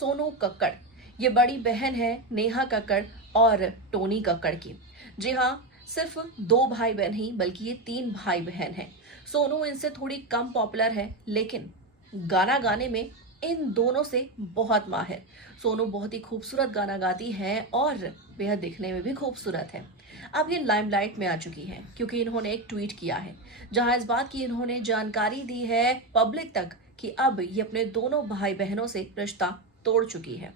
सोनू कक्कड़, ये बड़ी बहन है नेहा कक्कड़ और टोनी कक्कड़ की। जी हाँ, सिर्फ 2 भाई बहन ही बल्कि ये 3 भाई बहन हैं। सोनू इनसे थोड़ी कम पॉपुलर है, लेकिन गाना गाने में इन दोनों से बहुत माहिर। सोनू बहुत ही खूबसूरत गाना गाती है और बेहद दिखने में भी खूबसूरत है। अब ये लाइमलाइट में आ चुकी हैं क्योंकि इन्होंने एक ट्वीट किया है जहां इस बात की इन्होंने जानकारी दी है पब्लिक तक कि अब ये अपने दोनों भाई बहनों से रिश्ता तोड़ चुकी है।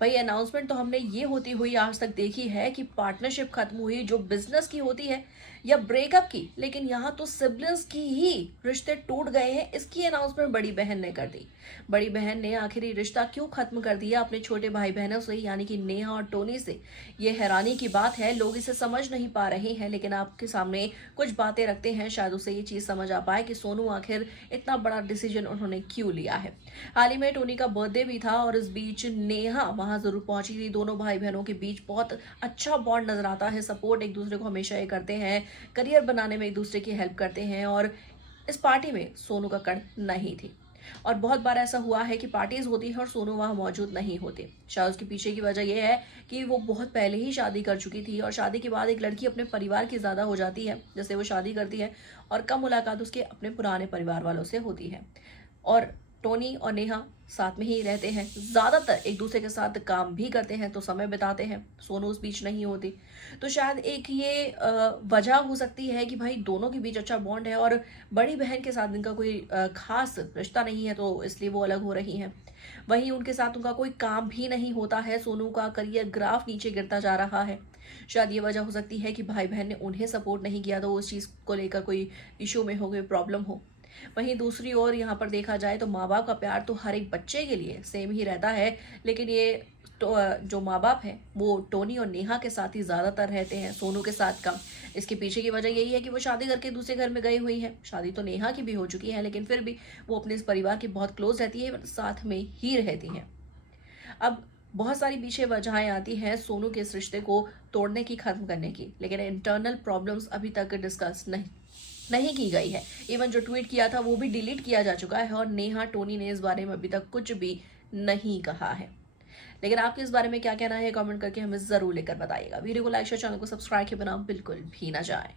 भाई अनाउंसमेंट तो हमने ये होती हुई आज तक देखी है कि पार्टनरशिप खत्म हुई जो बिजनेस की होती है या ब्रेकअप की, लेकिन यहाँ तो सिबलिंग्स की ही रिश्ते टूट गए हैं, इसकी अनाउंसमेंट बड़ी बहन ने कर दी। बड़ी बहन ने आखिरी रिश्ता क्यों खत्म कर दिया अपने छोटे भाई बहनों से, यानी कि नेहा और टोनी से, ये हैरानी की बात है। लोग इसे समझ नहीं पा रहे हैं, लेकिन आपके सामने कुछ बातें रखते हैं, शायद उसे ये चीज समझ आ पाए कि सोनू आखिर इतना बड़ा डिसीजन उन्होंने क्यों लिया है। हाल ही में टोनी का बर्थडे भी था और इस बीच नेहा वहां जरूर पहुंची थी। दोनों भाई बहनों के बीच बहुत अच्छा बॉन्ड नजर आता है, सपोर्ट एक दूसरे को हमेशा ये करते हैं, करियर बनाने में एक दूसरे की हेल्प करते हैं। और इस पार्टी में सोनू कक्कड़ नहीं थी और बहुत बार ऐसा हुआ है कि पार्टीज होती है और सोनू वहां मौजूद नहीं होते। शायद उसके पीछे की वजह यह है कि वो बहुत पहले ही शादी कर चुकी थी और शादी के बाद एक लड़की अपने परिवार की ज्यादा हो जाती है जैसे वो शादी करती है और कम मुलाकात उसके अपने पुराने परिवार वालों से होती है। और टोनी और नेहा साथ में ही रहते हैं, ज्यादातर एक दूसरे के साथ काम भी करते हैं तो समय बिताते हैं, सोनू उस बीच नहीं होती। तो शायद एक ये वजह हो सकती है कि भाई दोनों के बीच अच्छा बॉन्ड है और बड़ी बहन के साथ इनका कोई खास रिश्ता नहीं है तो इसलिए वो अलग हो रही हैं। वहीं उनके साथ उनका कोई काम भी नहीं होता है, सोनू का करियर ग्राफ नीचे गिरता जा रहा है। शायद ये वजह हो सकती है कि भाई बहन ने उन्हें सपोर्ट नहीं किया तो उस चीज को लेकर कोई इशू में हो, कोई प्रॉब्लम हो। वहीं दूसरी ओर यहाँ पर देखा जाए तो माँ बाप का प्यार तो हर एक बच्चे के लिए सेम ही रहता है, लेकिन ये जो माँ बाप हैं वो टोनी और नेहा के साथ ही ज्यादातर रहते हैं, सोनू के साथ कम। इसके पीछे की वजह यही है कि वो शादी करके दूसरे घर में गई हुई है। शादी तो नेहा की भी हो चुकी है, लेकिन फिर भी वो अपने इस परिवार की बहुत क्लोज रहती है, साथ में ही रहती है। अब बहुत सारी पीछे वजहें आती हैं सोनू के इस रिश्ते को तोड़ने की, खत्म करने की, लेकिन इंटरनल प्रॉब्लम्स अभी तक डिस्कस नहीं की गई है। इवन जो ट्वीट किया था वो भी डिलीट किया जा चुका है और नेहा टोनी ने इस बारे में अभी तक कुछ भी नहीं कहा है। लेकिन आपके इस बारे में क्या कहना है कमेंट करके हमें जरूर लेकर बताइएगा। वीडियो को लाइक शेयर, चैनल को सब्सक्राइब के बिना बिल्कुल भी ना जाए।